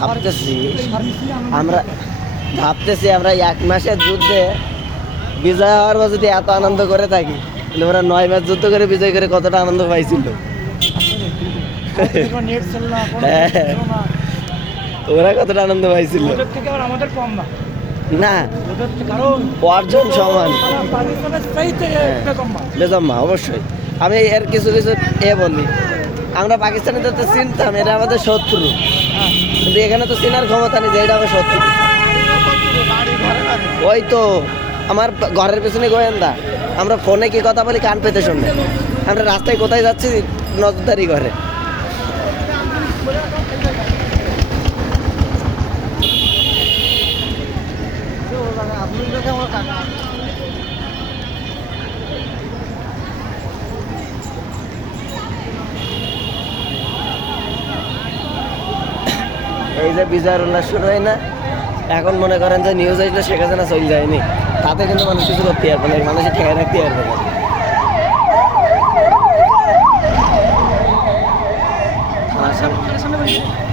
ভাবতেছি আমরা আমরা 1 মাসের যুদ্ধে বিজয় হওয়ার পর যদি এত আনন্দ করে থাকি তাহলে ওরা 9 মাস যুদ্ধ করে বিজয় করে কতটা আনন্দ পাইছিল। হ্যাঁ, ওরা কতটা আনন্দ পাইছিল না, অর্জন সমান বেজম্মা অবশ্যই। আমি এর কিছু কিছু বলি, আমরা পাকিস্তানিদের তো চিনতাম এটা আমাদের শত্রু, কিন্তু এখানে তো চেনার ক্ষমতা নেই যে এটা আমার শত্রু। ওই তো আমার ঘরের পেছনে গোয়েন্দা, আমরা ফোনে কি কথা বলি কান পেতে শুনে, আমরা রাস্তায় কোথায় যাচ্ছি নজরদারি করে। এই যে বিজয়ের উল্লাস শুরু হয় না, এখন মনে করেন যে নিউজ আসলে শেখ হাসিনা চলে যায়নি, তাতে কিন্তু মানুষ কিছু করতে পারবে না, মানুষের ঠেকায় রাখতে পারবে না।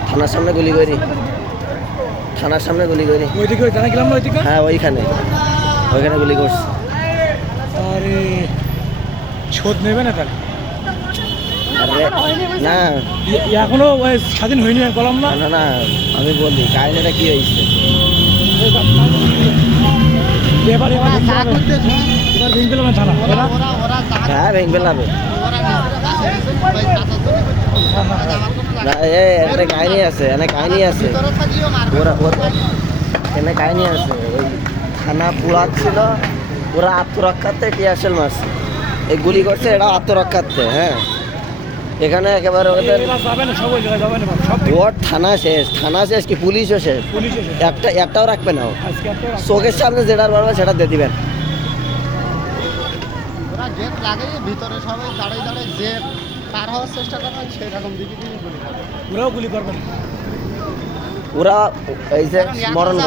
থানার সামনে গুলি করি, থানার সামনে গুলি করি। হ্যাঁ ওইখানে গুলি করছি। আরে শোধ নেবে না তাহলে? না এখনো স্বাধীন হয়নি বললাম না। না না, আমি বলি কাহিনীটা কি হয়েছে। হ্যাঁ ভেঙে ফেলাবে না, একটা কাহিনী আছে, এনে কাহিনী আছে, এনে কাহিনী আছে। ওই থানা পুড়াচ্ছিল, ওরা আত্মরক্ষার্থে টিয়ারশেল মারছে, এই গুলি করছে এটা আত্মরক্ষার্থে। হ্যাঁ এখানে একেবারে ওদের ওর থানা শেষ কি পুলিশও শেষ, একটাও রাখবে না। চোখের সামনে যেটা পারবে সেটা দিয়ে দিবেন। ভিতরে সবাই দাঁড়িয়ে দাঁড়িয়ে যে পার হওয়ার চেষ্টা করবে সেরকম দিকে ওরাও গুলি করবে না। ওরা এই যে স্মরণ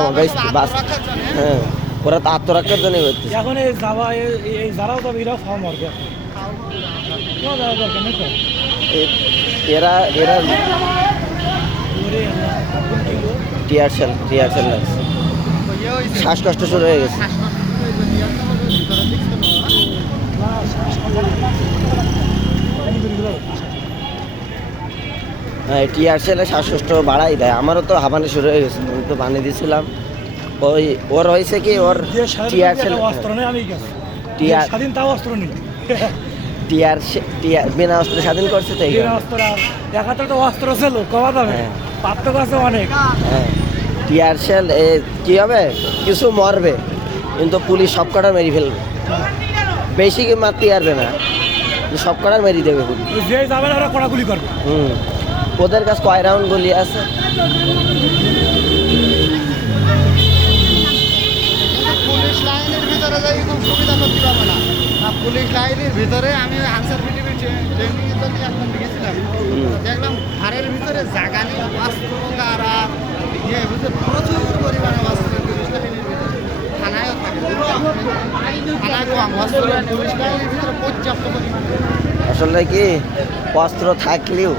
বাস, হ্যাঁ ওরা তো আত্মরক্ষার জন্য করতেছে। এখন এই যারাও যাবে এরাও ফার্ম মারবে। এরা টিয়ারশেল লাগছে, শ্বাসকষ্ট শুরু হয়ে গেছে। হ্যাঁ টিয়ারশেলে শ্বাসকষ্ট বাড়াই দেয়, আমারও তো হাঁপানি শুরু হয়ে গেছে, আমি তো পানি দিয়েছিলাম। ওই ওর হয়েছে কি, ওর টিয়ারশেল স্বাধীন তাও অস্ত্র নেই, বিনা অস্ত্র স্বাধীন করছে তো। একাত্তরটা অস্ত্র ছিল কমা যাবে, পার্থক্য আছে অনেক। হ্যাঁ টিয়ারশেল কি হবে, কিছু মরবে কিন্তু পুলিশ সব কটা মেরে ফেলবে, বেশি কি মারতে পারবে না, সব কটা মেরে দেবে পুলিশ। যে যাবে না ওরা কড়াগুলি করবে। ওদের কাছে কয় রাউন্ড গুলি আছে? পুলিশ লাইনের ভিতরে যাই খুব সুবিধা করতে পারবে না। পুলিশ লাইনের ভিতরে আমি আনসার পিটিভি ট্রেনিংয়ের জন্য একদম গেছিলাম, দেখলাম ঘরের ভিতরে জায়গা নেই, অস্ত্র আর প্রচুর পরিমাণে অস্ত্র পুলিশ লাইনের ভিতরে। থানায়ও থাকে, থানায় কম অস্ত্র, পুলিশ লাইনের ভিতরে পর্যাপ্ত পরিমাণে। আসলে কি অস্ত্র থাকলেও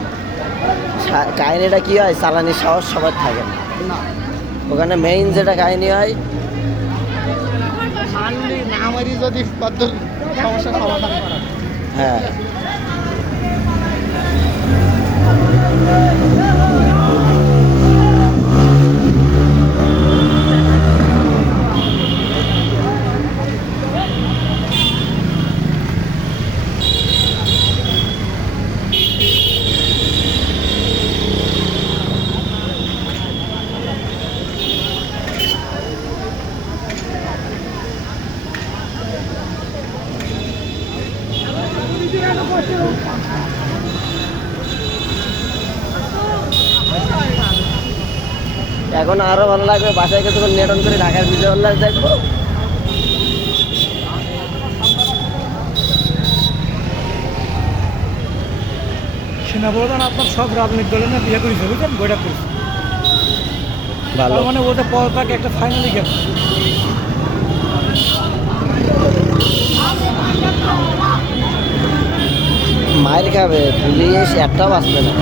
কাহিনীটা কি হয়, চালানির সাহস সবার থাকে না। ওখানে মেইন যেটা কাহিনী হয়, না মারি যদি সমস্যার সমাধান করা। হ্যাঁ এখন আরো ভালো লাগবে, বাসায় কিছু নেট অন করে ঢাকার বিজয় উল্লাস দেখবো। সেনাপ্রধান আপনার সব রাজনৈতিক দলের না বিয়ে করেছে, বুঝলেন, বইটা করেছে ভালো, মানে ওদের পদটাকে একটা ফাইনালি গেছে। মায়ের খাবে পুলিশ, একটাও বাঁচবে না,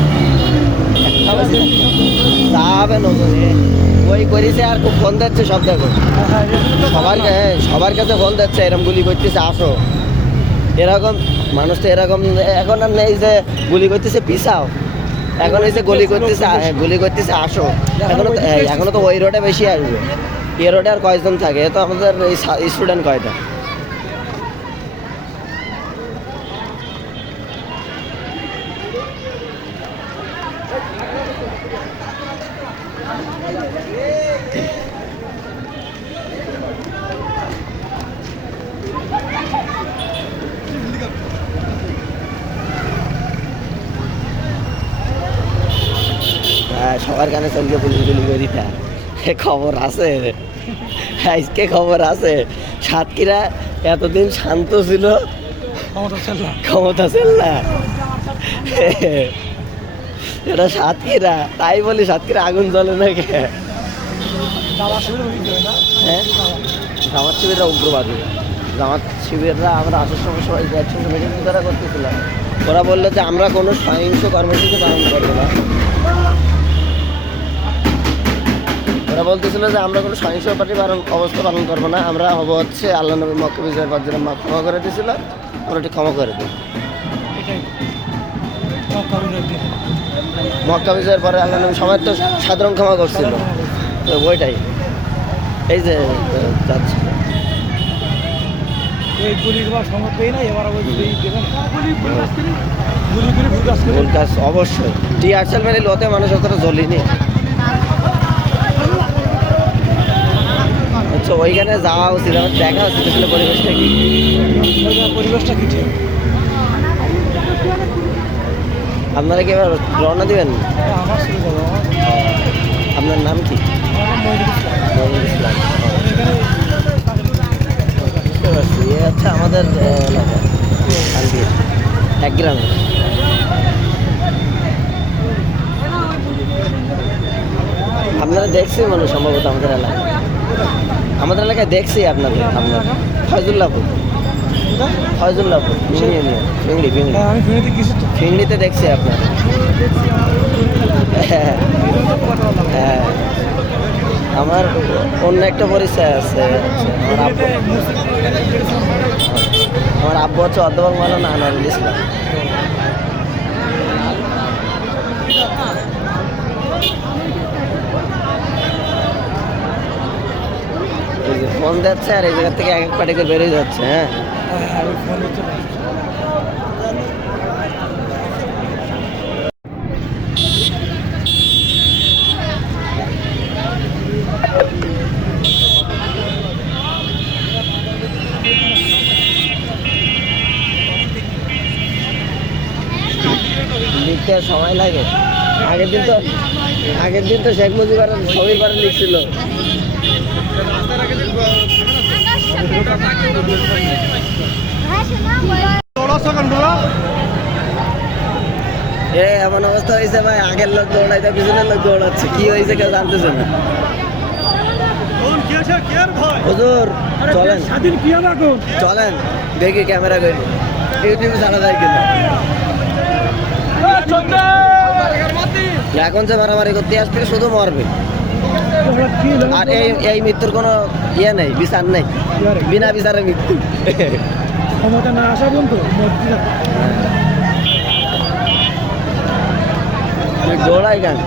একটাও বাঁচবে না। পাবেন ওই করেছে আর খুব ফোন দিচ্ছে সব দেখো সবার কাছে ফোন দিচ্ছে এরকম গুলি করতেছে আসো এরকম মানুষ তো এরকম এখন আর নেই যে গুলি করতেছে পিছাও এখন এসে গুলি করতেছে আসো এখনো তো ওই রোডে বেশি আসবে এ রোডে আর কয়জন থাকে তো আমাদের এই স্টুডেন্ট কয়টা সবার কানে চলকে পুলিশ গুলি করে দিতা খবর আছে আজকে খবর আছে সাতক্ষীরা এতদিন শান্ত ছিল ক্ষমতা ছিল না এটা সাতক্ষীরা তাই বলি সাতক্ষীরা আগুন জ্বলে না কে হ্যাঁ জামাত শিবিররা উগ্রবাদী জামাত শিবিররা আমরা আসার সময় সবাই একসঙ্গে মিটিং দ্বারা করতেছিলাম ওরা বললো যে আমরা কোনো সহিংস কর্মসূচি পালন করবো না ওরা বলতেছিল যে আমরা কোনো সহিংস পার্টি অবস্থা পালন করবো না আমরা হবো হচ্ছে আল্লাহ নবী মক্কা বিজয়ের পর যেটা ক্ষমা করে দিয়েছিল আমরা একটু ক্ষমা করে দিই মক্কা বিজয়ের পরে আল্লাহ নবী সবাই তো সাধারণ ক্ষমা করছিল তো ওইটাই এই যে যাচ্ছে অবশ্যই টিআরসেল মেরে লোতে মানুষ অতটা জ্বলিনি আচ্ছা ওইখানে যাওয়া উচিত আমার দেখা উচিত আসলে পরিবেশটা কি ঠিক আপনারা কি এবার রওনা দিবেন আপনার নাম কি ইসলাম বুঝতে পারছি এ হচ্ছে আমাদের এলাকা এক গ্রামে আপনারা দেখছি মানুষ সম্ভবত আমাদের এলাকায় দেখছি আপনার ফয়জুল্লাহপুর ফিংড়িতে দেখছি আপনার হ্যাঁ হ্যাঁ আমার অন্য একটা পরিচয় আছে আমার আব্বু হচ্ছে অধ্যাপক মাওলানা আনোয়ারুল ইসলাম ফোন যাচ্ছে আর এই জায়গা থেকে এক এক পার্টি করে বেরিয়ে যাচ্ছে হ্যাঁ লিখতে সময় লাগে আগের দিন তো শেখ মুজিবুর ছবির পরে লিখছিল এমন অবস্থা হয়েছে ভাই আগের লোক দৌড়াইতে পিছনের লোক দৌড়াচ্ছে কি হয়েছে কেউ জানতেছে না হুজুর চলেন দেখি ক্যামেরা করি ইউটিউবে ছাড়া যায় কিনা এখন যে মারামারি করতে আসবে শুধু মরবে আর এই মৃত্যুর কোনো ইয়ে নেই বিচার নেই বিনা বিচারে মৃত্যু ক্ষমতা না আসা বন্ধু দৌড়াই কেন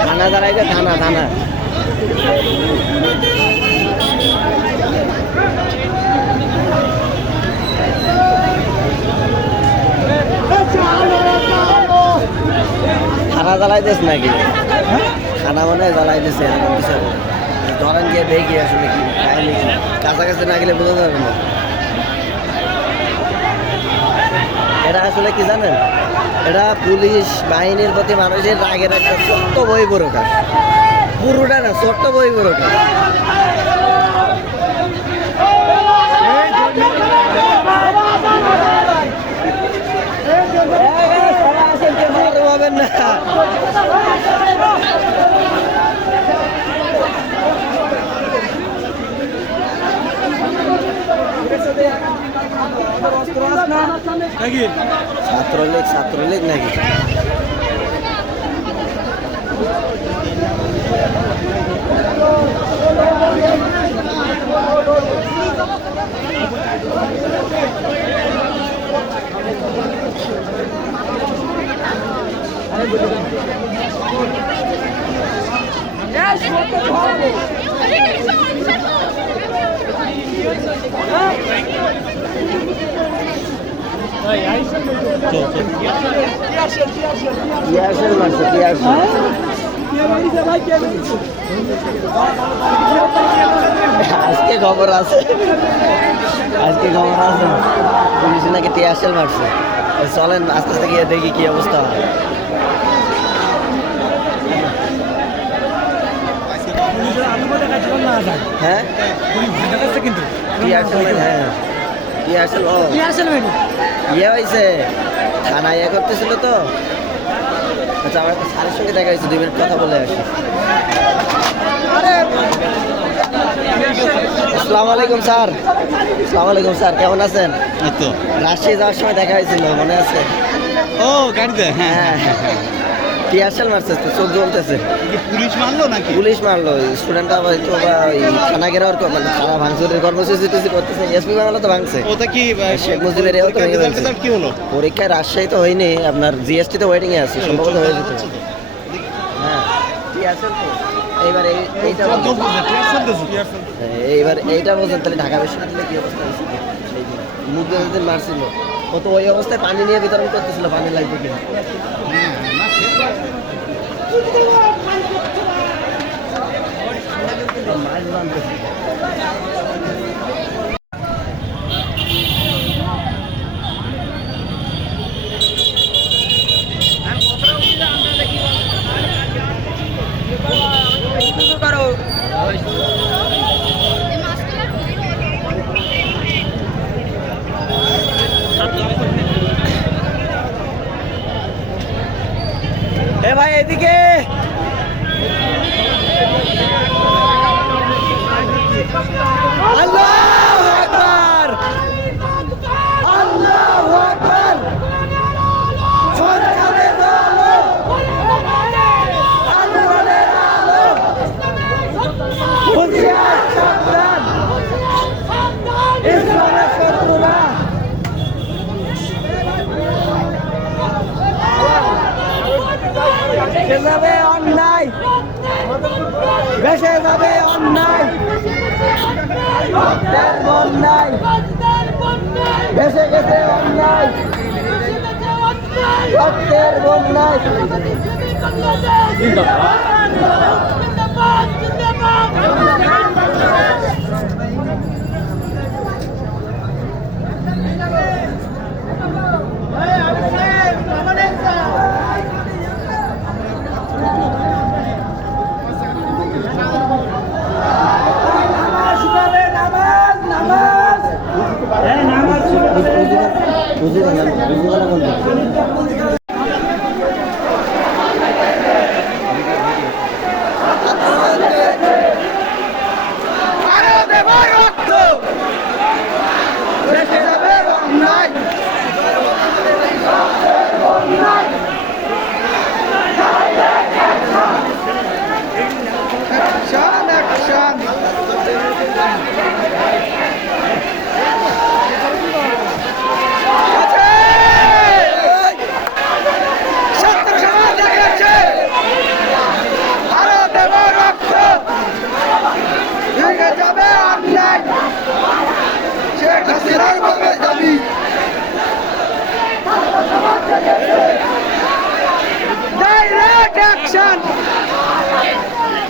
থানা দাঁড়াইছে থানা খানা জ্বালাইতেছ নাকি খানা মনে হয় জ্বালাইতেছে এরকম কিছু ধরেন গিয়ে দেখি আসলে কি কাছাকাছি না গেলে বোঝা যাবে না এটা আসলে কি জানেন এটা পুলিশ বাহিনীর প্রতি মানুষের রাগের একটা ছোট্ট বই প্রকাশ পুরোটা না ছোট্ট বই প্রকাশ হবেন না নাকি ছাত্রলীগ নাকি? টিয়ারশেল মারছে, টিয়ারশেল। আজকে খবর আছে, পুলিশ নাকি টিয়ারশেল মারছে। চলেন আস্তে আস্তে গিয়ে দেখি কি অবস্থা হয়। হ্যাঁ কিন্তু হ্যাঁ টিয়ারশেল, ও ইয়ে হয়েছে, থানা ইয়ে করতেছিল তো। আচ্ছা, আমার একটা স্যারের সঙ্গে দেখা হয়েছে, 2 মিনিট কথা বলে আসি। আসসালামু আলাইকুম স্যার। আসসালামু আলাইকুম স্যার, কেমন আছেন? এই তো রাজশাহী যাওয়ার সময় দেখা হয়েছিল, মনে আছে? ও গাড়িতে, হ্যাঁ হ্যাঁ হ্যাঁ হ্যাঁ, টিয়ারশেল মারছে তো, চোখ জ্বলতেছে। কি পুলিশ মারলো নাকি? পুলিশ মারলো, স্টুডেন্টরা হয়তো বা ওই থানা ঘেরাওয়ার মানে থানা ভাঙচুরের কর্মসূচি টুসি করতেছে। এসপি বাংলা তো ভাঙছে, ওটা কি শেখ মুজিবের এও তো ভেঙে ফেলছে। রেজাল্ট কি হলো? পরীক্ষায় রাজশাহী তো হয়নি, আপনার জিএসটি তো ওয়েটিং এ আছে, সম্ভবত হয়ে যেত। হ্যাঁ টিয়ারশেল তো এইবার এইটা এইবার এইটা বলছেন, তাহলে ঢাকা বিশ্ববিদ্যালয়ে কি অবস্থা হয়েছিল সেই দিন? মুখে যেদিন মারছিল, ও তো ওই অবস্থায় পানি নিয়ে বিতরণ করতেছিল, পানি লাগবে কিনা। মাছ বানতেছে। এ ভাই এদিকে, আল্লাহু আকবার, আল্লাহু আকবার। সরকারের আলো, আন্দোলনের আলো, হুঁশিয়ার সাবধান, ইসলামের শত্রুরা। ভেসে যাবে অন্যায়, ভেসে যাবে অন্যায়, রক্তের বন্যায় ভেসে গেছে অন্যায়, রক্তের বন্যায়।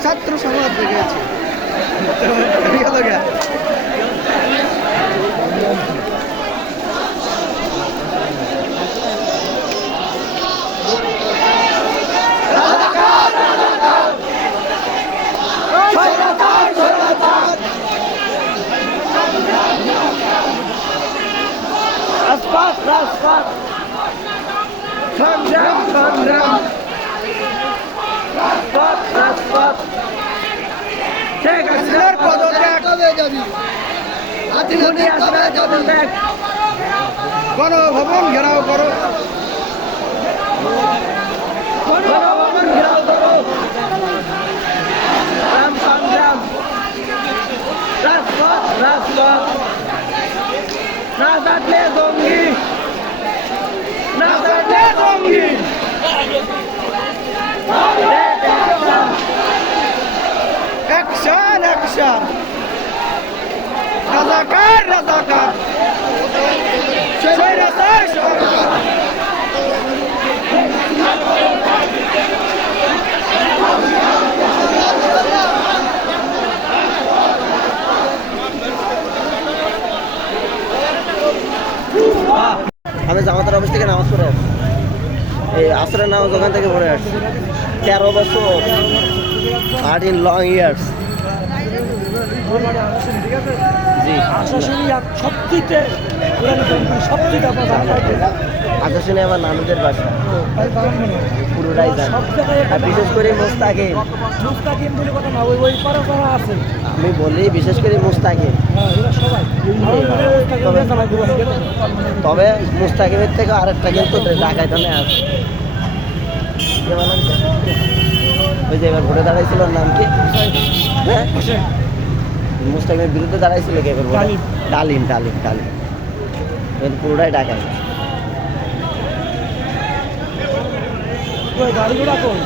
ছাত্র সমাজ দেখেছে পদত্যাগ করো ভবন ঘেরাও করো। গণভবন ঘেরাও করো। গ্রাম সংগ্রাম, রাজপথ রাজপথ, না থাকলে জঙ্গি, না থাকলে জঙ্গি। অ্যাকশন অ্যাকশন, রাজাকার রাজাকার, স্বৈরাচার স্বৈরাচার। আমি জামাতের অফিস থেকে নামাজ পড়ে আসছি, এই আসরের নামাজ ওখান থেকে পড়ে আসছি। 13 বছর, 13 লং ইয়ার্স। জি, আশাশুনি সবথেকে সবথেকে আপনার আকাশনে আমার নানুদের বাসা, পুরোটাই জানি। সব জায়গায় আর বিশেষ করে মুস্তাকিম, মুস্তাকিম বলে কথা না, ওই পাড়া যারা আছে, আমি বলি বিশেষ করে মুস্তাকিম। হ্যাঁ এরা সবাই তবে মুস্তাকিমের থেকে আরেকটা কিন্তু ঢাকায় টানে আছে। কে বলেন তো? ওই যে এবার ভোটে দাঁড়াইছিল, ওর নাম কি? হ্যাঁ, মুস্তাকিমের বিরুদ্ধে দাঁড়াইছিল কে এবার ভোটে? ডালিম। ডালিম ডালিম ডালিম, কিন্তু পুরোটাই ঢাকায়। গাড়ি ঘোড়া কই